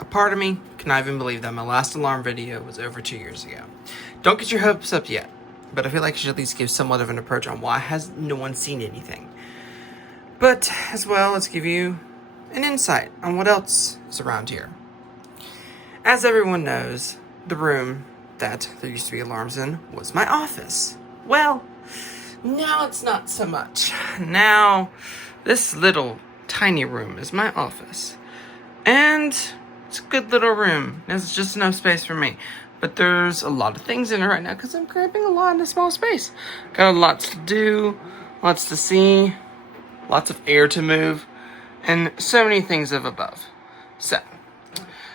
A part of me cannot even believe that my last alarm video was over 2 years ago. Don't get your hopes up yet, but I feel like I should at least give somewhat of an approach on why has no one seen anything. But as well, let's give you an insight on what else is around here. As everyone knows, the room that there used to be alarms in was my office. Well, now it's not so much. Now, this little tiny room is my office. And it's a good little room. There's just enough space for me. But there's a lot of things in it right now because I'm cramping a lot in a small space. Got lots to do, lots to see, lots of air to move, and so many things of above. So,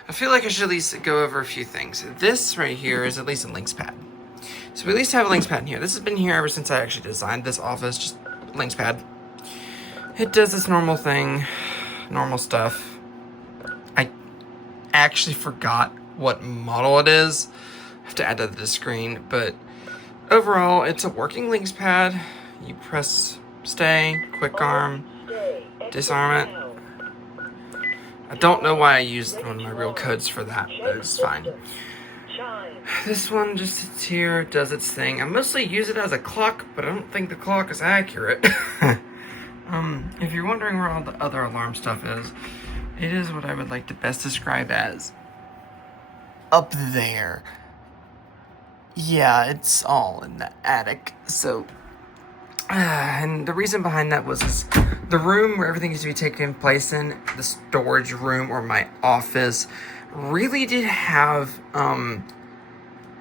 I feel like I should at least go over a few things. This right here is at least a links pad. So we at least have a links pad in here. This has been here ever since I actually designed this office, just links pad. It does this normal thing, normal stuff. I actually forgot what model it is. I have to add that to the screen, but overall, it's a working links pad. You press stay, quick arm, disarm it. I don't know why I used one of my real codes for that, but it's fine. This one just sits here, does its thing. I mostly use it as a clock, but I don't think the clock is accurate. If you're wondering where all the other alarm stuff is, it is what I would like to best describe as up there. Yeah, it's all in the attic. So, and the reason behind that was the room where everything used to be taking place in, the storage room or my office, really did have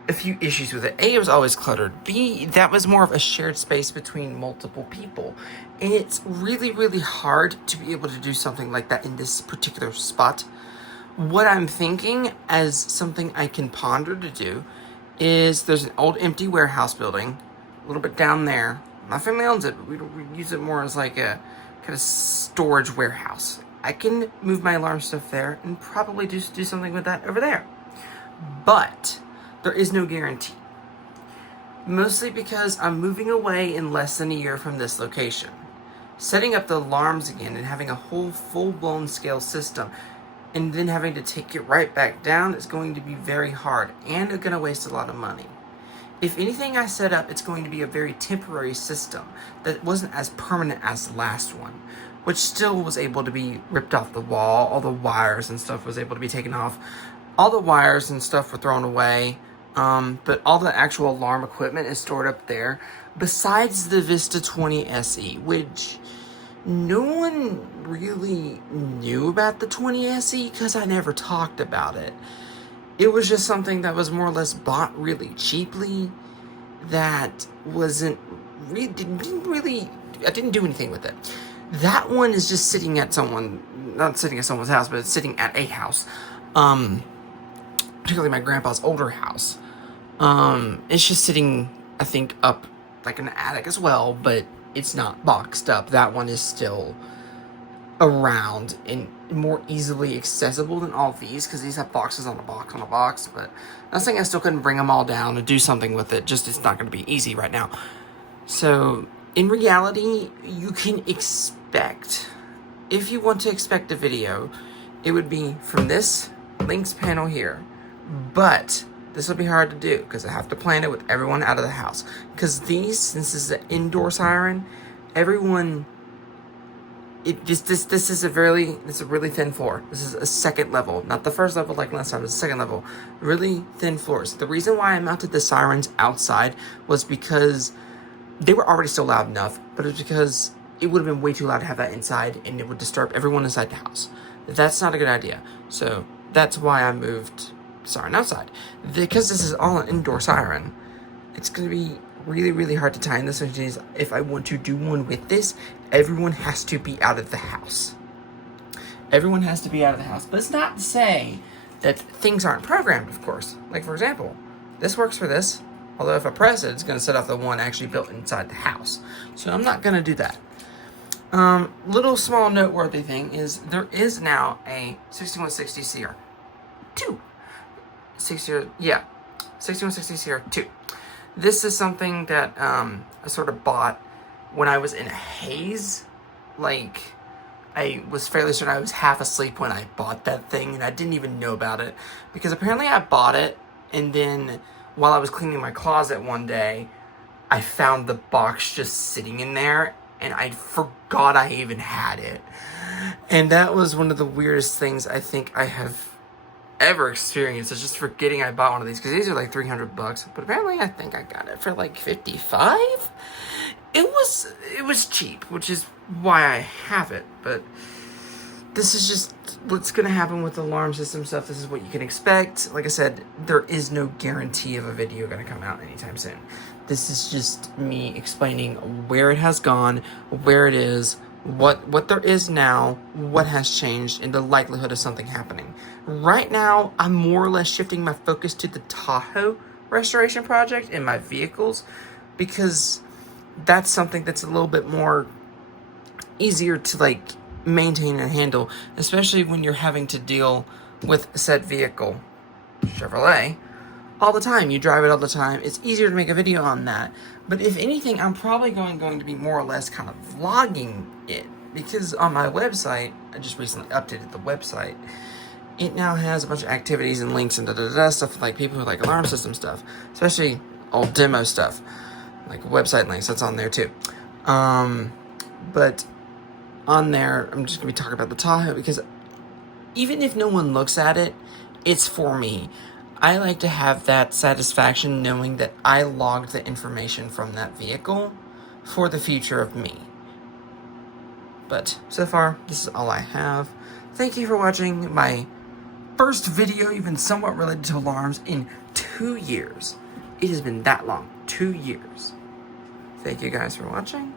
a few issues with it. A, it was always cluttered. B, that was more of a shared space between multiple people. And it's really, really hard to be able to do something like that in this particular spot. What I'm thinking as something I can ponder to do is there's an old empty warehouse building a little bit down there. My family owns it, but we use it more as like a kind of storage warehouse. I can move my alarm stuff there and probably do something with that over there. But there is no guarantee. Mostly because I'm moving away in less than a year from this location. Setting up the alarms again and having a whole full-blown scale system and then having to take it right back down is going to be very hard and going to waste a lot of money. If anything I set up, it's going to be a very temporary system that wasn't as permanent as the last one, which still was able to be ripped off the wall. All the wires and stuff was able to be taken off. All the wires and stuff were thrown away, but all the actual alarm equipment is stored up there, besides the Vista 20 SE, which no one really knew about the 20 SE because I never talked about it. It was just something that was more or less bought really cheaply that wasn't really, I didn't do anything with it. That one is just sitting at not sitting at someone's house, but it's sitting at a house. Particularly my grandpa's older house. It's just sitting, I think, up like in the attic as well, but it's not boxed up. That one is still around and more easily accessible than all these because these have boxes on a box on a box. But I'm saying I still couldn't bring them all down and do something with it. Just it's not going to be easy right now. So in reality, you can expect, if you want to expect a video, it would be from this links panel here. But this will be hard to do because I have to plan it with everyone out of the house. Because since this is an indoor siren, everyone, this is a really thin floor. This is a second level, not the first level like last time. It's a second level, really thin floors. The reason why I mounted the sirens outside was because they were already still loud enough, but it's because it would have been way too loud to have that inside, and it would disturb everyone inside the house. That's not a good idea. So that's why I moved siren outside. Because this is all an indoor siren, it's going to be really, really hard to tie in this. If I want to do one with this, everyone has to be out of the house. Everyone has to be out of the house. But it's not to say that things aren't programmed, of course. Like, for example, this works for this. Although if I press it, it's going to set off the one actually built inside the house. So I'm not going to do that. Little small noteworthy thing is there is now a 6160 CR2. 6160 CR2. This is something that I sort of bought when I was in a haze, like I was fairly certain I was half asleep when I bought that thing, and I didn't even know about it. Because apparently I bought it, and then while I was cleaning my closet one day, I found the box just sitting in there, and I forgot I even had it. And that was one of the weirdest things I think I have ever experienced, is just forgetting I bought one of these, because these are like $300, but apparently I think I got it for like 55. It was cheap, which is why I have it. But this is just what's gonna happen with the alarm system stuff. This is what you can expect. Like I said, there is no guarantee of a video gonna come out anytime soon. This is just me explaining where it has gone, where it is, what there is now, what has changed, and the likelihood of something happening. Right now, I'm more or less shifting my focus to the Tahoe restoration project and my vehicles, because that's something that's a little bit more easier to like maintain and handle, especially when you're having to deal with said vehicle, Chevrolet, all the time. You drive it all the time. It's easier to make a video on that. But if anything, I'm probably going to be more or less kind of vlogging it, because on my website, I just recently updated the website. It now has a bunch of activities and links and stuff like people who like alarm system stuff, especially old demo stuff, like website links. That's on there too. But on there, I'm just gonna be talking about the Tahoe, because even if no one looks at it, it's for me. I like to have that satisfaction knowing that I logged the information from that vehicle for the future of me. But so far, this is all I have. Thank you for watching my first video, even somewhat related to alarms, in 2 years. It has been that long, 2 years. Thank you guys for watching.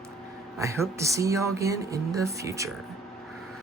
I hope to see y'all again in the future.